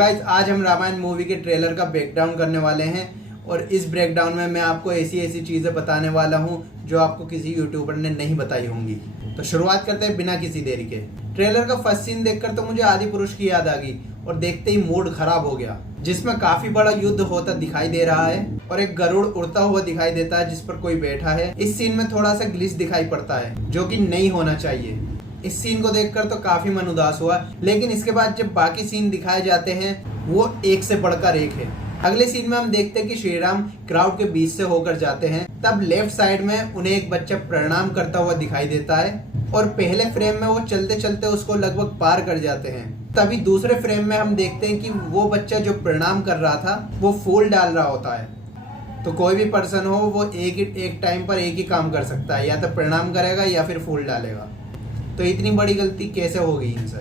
Guys आज हम Ramayan movie के ट्रेलर का ब्रेकडाउन करने वाले हैं और इस ब्रेकडाउन में मैं आपको ऐसी ऐसी चीज़ें बताने वाला हूं जो आपको किसी यूट्यूबर ने नहीं बताई होंगी। तो शुरुआत करते हैं बिना किसी देरी के। ट्रेलर का फर्स्ट सीन देखकर तो मुझे आदि पुरुष की याद आ गई और देखते ही मूड खराब हो गया, जिसमें काफी बड़ा युद्ध होता दिखाई दे रहा है और एक गरुड़ उड़ता हुआ दिखाई देता है जिस पर कोई बैठा है। इस सीन में थोड़ा सा ग्लिच दिखाई पड़ता है जो कि नहीं होना चाहिए। इस सीन को देखकर तो काफी मन उदास हुआ, लेकिन इसके बाद जब बाकी सीन दिखाए जाते हैं वो एक से बढ़कर एक है। अगले सीन में हम देखते हैं कि श्री राम क्राउड के बीच से होकर जाते हैं, तब लेफ्ट साइड में उन्हें एक बच्चा प्रणाम करता हुआ दिखाई देता है और पहले फ्रेम में वो चलते चलते उसको लगभग पार कर जाते हैं। तभी दूसरे फ्रेम में हम देखते हैं कि वो बच्चा जो प्रणाम कर रहा था वो फूल डाल रहा होता है। तो कोई भी पर्सन हो वो एक टाइम पर एक ही काम कर सकता है, या तो प्रणाम करेगा या फिर फूल डालेगा। तो इतनी बड़ी गलती कैसे हो गई इनसे।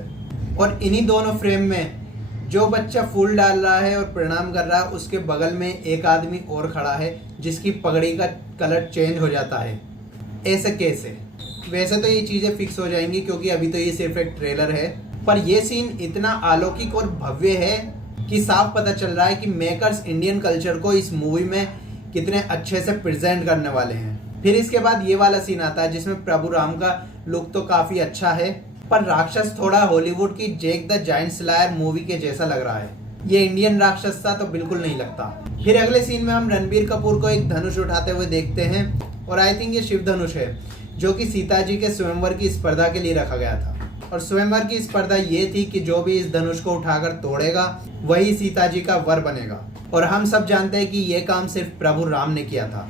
और इन्हीं दोनों फ्रेम में जो बच्चा फूल डाल रहा है और प्रणाम कर रहा है उसके बगल में एक आदमी और खड़ा है जिसकी पगड़ी का कलर चेंज हो जाता है। ऐसे कैसे? वैसे तो ये चीज़ें फिक्स हो जाएंगी क्योंकि अभी तो ये सिर्फ एक ट्रेलर है, पर यह सीन इतना अलौकिक और भव्य है कि साफ पता चल रहा है कि मेकर्स इंडियन कल्चर को इस मूवी में कितने अच्छे से प्रेजेंट करने वाले हैं। फिर इसके बाद ये वाला सीन आता है जिसमें प्रभु राम का लुक तो काफी अच्छा है, पर राक्षस थोड़ा हॉलीवुड की Jack the Giant Slayer movie के जैसा लग रहा है। ये इंडियन राक्षस सा तो बिल्कुल नहीं लगता। फिर अगले सीन में हम रणबीर कपूर को एक धनुष उठाते हुए देखते हैं और आई थिंक ये शिव धनुष है जो कि सीता जी के स्वयंवर की स्पर्धा के लिए रखा गया था। और स्वयंवर की स्पर्धा ये थी कि जो भी इस धनुष को उठाकर तोड़ेगा वही सीता जी का वर बनेगा। और हम सब जानते हैं कि ये काम सिर्फ प्रभु राम ने किया था।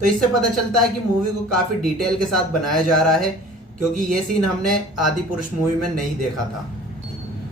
तो इससे पता चलता है कि मूवी को काफी डिटेल के साथ बनाया जा रहा है, क्योंकि ये सीन हमने आदि पुरुष मूवी में नहीं देखा था।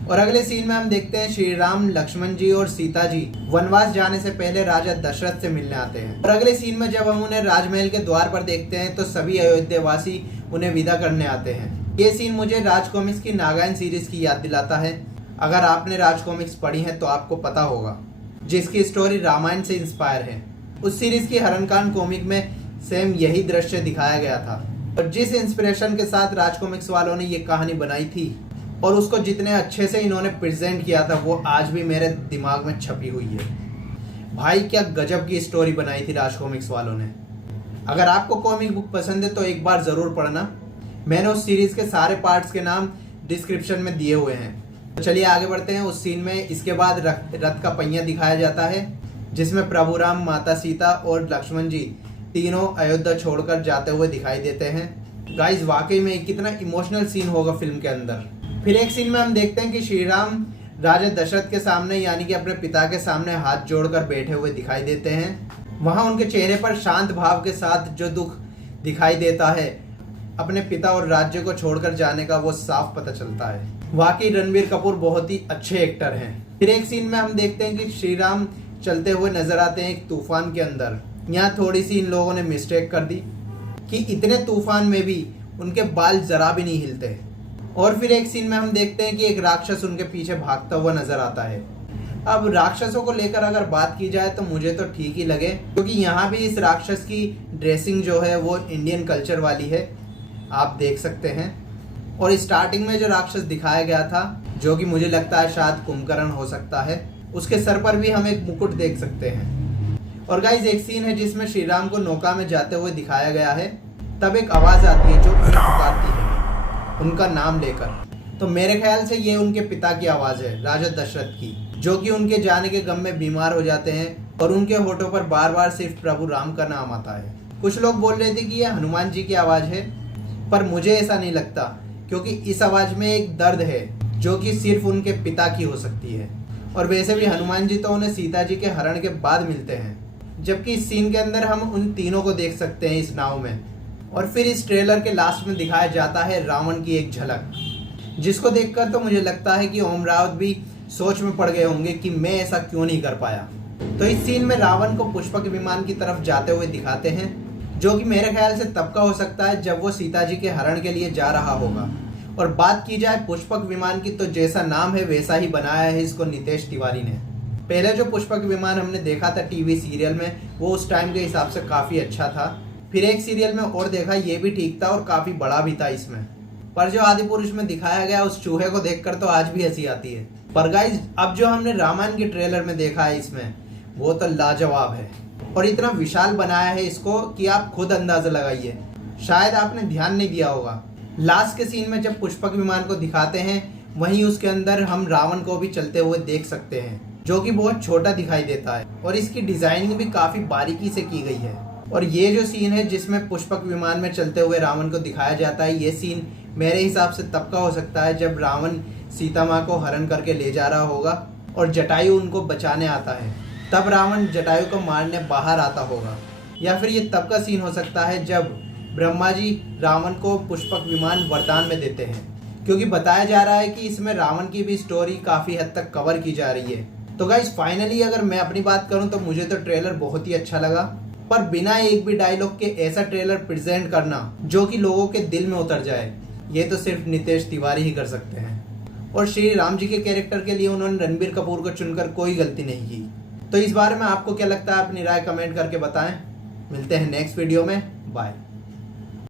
और अगले सीन में हम देखते हैं श्री राम, लक्ष्मण जी और सीता जी वनवास जाने से पहले राजा दशरथ से मिलने आते हैं। और अगले सीन में जब हम उन्हें राजमहल के द्वार पर देखते हैं तो सभी अयोध्यावासी उन्हें विदा करने आते हैं। ये सीन मुझे राज कॉमिक्स की नागायन सीरीज की याद दिलाता है। अगर आपने राज कॉमिक्स पढ़ी है तो आपको पता होगा, जिसकी स्टोरी रामायण से इंस्पायर है। उस सीरीज की हरणकांड कॉमिक में सेम यही दृश्य दिखाया गया था और जिस इंस्पिरेशन के साथ राज कॉमिक्स वालों ने ये कहानी बनाई थी और उसको जितने अच्छे से इन्होंने प्रेजेंट किया था वो आज भी मेरे दिमाग में छपी हुई है। भाई क्या गजब की स्टोरी बनाई थी राज कॉमिक्स वालों ने। अगर आपको कॉमिक बुक पसंद है तो एक बार जरूर पढ़ना। मैंने उस सीरीज के सारे पार्ट्स के नाम डिस्क्रिप्शन में दिए हुए हैं। तो चलिए आगे बढ़ते हैं। उस सीन में इसके बाद रथ का पहिया दिखाया जाता है जिसमें प्रभु राम, माता सीता और लक्ष्मण जी तीनों अयोध्या छोड़कर जाते हुए दिखाई देते हैं। गाइस वाकई में कितना इमोशनल सीन होगा फिल्म के अंदर। फिर एक सीन में हम देखते हैं कि श्री राम राजा दशरथ के सामने यानी कि अपने पिता के सामने हाथ जोड़कर बैठे हुए दिखाई देते हैं। वहां उनके चेहरे पर शांत भाव के साथ जो दुख दिखाई देता है अपने पिता और राज्य को छोड़कर जाने का, वो साफ पता चलता है। वाकई रणबीर कपूर बहुत ही अच्छे एक्टर हैं। फिर एक सीन में हम देखते हैं कि श्री राम चलते हुए नजर आते हैं एक तूफान के अंदर। यहाँ थोड़ी सी इन लोगों ने मिस्टेक कर दी कि इतने तूफान में भी उनके बाल जरा भी नहीं हिलते। और फिर एक सीन में हम देखते हैं कि एक राक्षस उनके पीछे भागता हुआ नजर आता है। अब राक्षसों को लेकर अगर बात की जाए तो मुझे तो ठीक ही लगे, क्योंकि यहाँ भी इस राक्षस की ड्रेसिंग जो है वो इंडियन कल्चर वाली है, आप देख सकते हैं। और स्टार्टिंग में जो राक्षस दिखाया गया था जो कि मुझे लगता है शायद कुंभकर्ण हो सकता है, उसके सर पर भी हम एक मुकुट देख सकते हैं। और गाइस एक सीन है जिसमें श्री राम को नौका में जाते हुए दिखाया गया है। तब एक आवाज आती है जो उन्हें पुकारती है उनका नाम लेकर। तो मेरे ख्याल से ये उनके पिता की आवाज है, राजा दशरथ की, जो कि उनके जाने के गम में बीमार हो जाते हैं और उनके होठों पर बार बार सिर्फ प्रभु राम का नाम आता है। कुछ लोग बोल रहे थे कि यह हनुमान जी की आवाज है, पर मुझे ऐसा नहीं लगता, क्योंकि इस आवाज में एक दर्द है जो कि सिर्फ उनके पिता की हो सकती है। और वैसे भी हनुमान जी तो उन्हें सीता जी के हरण के बाद मिलते हैं, जबकि इस सीन के अंदर हम उन तीनों को देख सकते हैं इस नाव में। और फिर इस ट्रेलर के लास्ट में दिखाया जाता है रावण की एक झलक, जिसको देखकर तो मुझे लगता है कि ओम रावत भी सोच में पड़ गए होंगे कि मैं ऐसा क्यों नहीं कर पाया। तो इस सीन में रावण को पुष्पक विमान की तरफ जाते हुए दिखाते हैं, जो कि मेरे ख्याल से तब का हो सकता है जब वो सीता जी के हरण के लिए जा रहा होगा। और बात की जाए पुष्पक विमान की तो जैसा नाम है वैसा ही बनाया है इसको नितेश तिवारी ने। पहले जो पुष्पक विमान हमने देखा था टीवी सीरियल में वो उस टाइम के हिसाब से काफी अच्छा था। फिर एक सीरियल में और देखा, ये भी ठीक था और काफी बड़ा भी था इसमें। पर जो आदि पुरुष में दिखाया गया उस चूहे को देखकर तो आज भी हंसी आती है। पर गाइस अब जो हमने रामायण के ट्रेलर में देखा है इसमें वो तो लाजवाब है और इतना विशाल बनाया है इसको कि आप खुद अंदाजा लगाइए। शायद आपने ध्यान नहीं दिया होगा, लास्ट के सीन में जब पुष्पक विमान को दिखाते हैं वहीं उसके अंदर हम रावण को भी चलते हुए देख सकते हैं, जो कि बहुत छोटा दिखाई देता है और इसकी डिजाइनिंग भी काफी बारीकी से की गई है। और ये जो सीन है जिसमें पुष्पक विमान में चलते हुए रावण को दिखाया जाता है, ये सीन मेरे हिसाब से तब का हो सकता है जब रावण सीता माँ को हरण करके ले जा रहा होगा और जटायु उनको बचाने आता है, तब रावण जटायु को मारने बाहर आता होगा। या फिर ये तब का सीन हो सकता है जब ब्रह्मा जी रावण को पुष्पक विमान वरदान में देते हैं, क्योंकि बताया जा रहा है कि इसमें रावण की भी स्टोरी काफ़ी हद तक कवर की जा रही है। तो गाइस फाइनली अगर मैं अपनी बात करूं तो मुझे तो ट्रेलर बहुत ही अच्छा लगा, पर बिना एक भी डायलॉग के ऐसा ट्रेलर प्रेजेंट करना जो कि लोगों के दिल में उतर जाए, ये तो सिर्फ नितेश तिवारी ही कर सकते हैं। और श्री राम जी के कैरेक्टर के लिए उन्होंने रणबीर कपूर को चुनकर कोई गलती नहीं की। तो इस बारे में आपको क्या लगता है, अपनी राय कमेंट करके बताएं। मिलते हैं नेक्स्ट वीडियो में, बाय।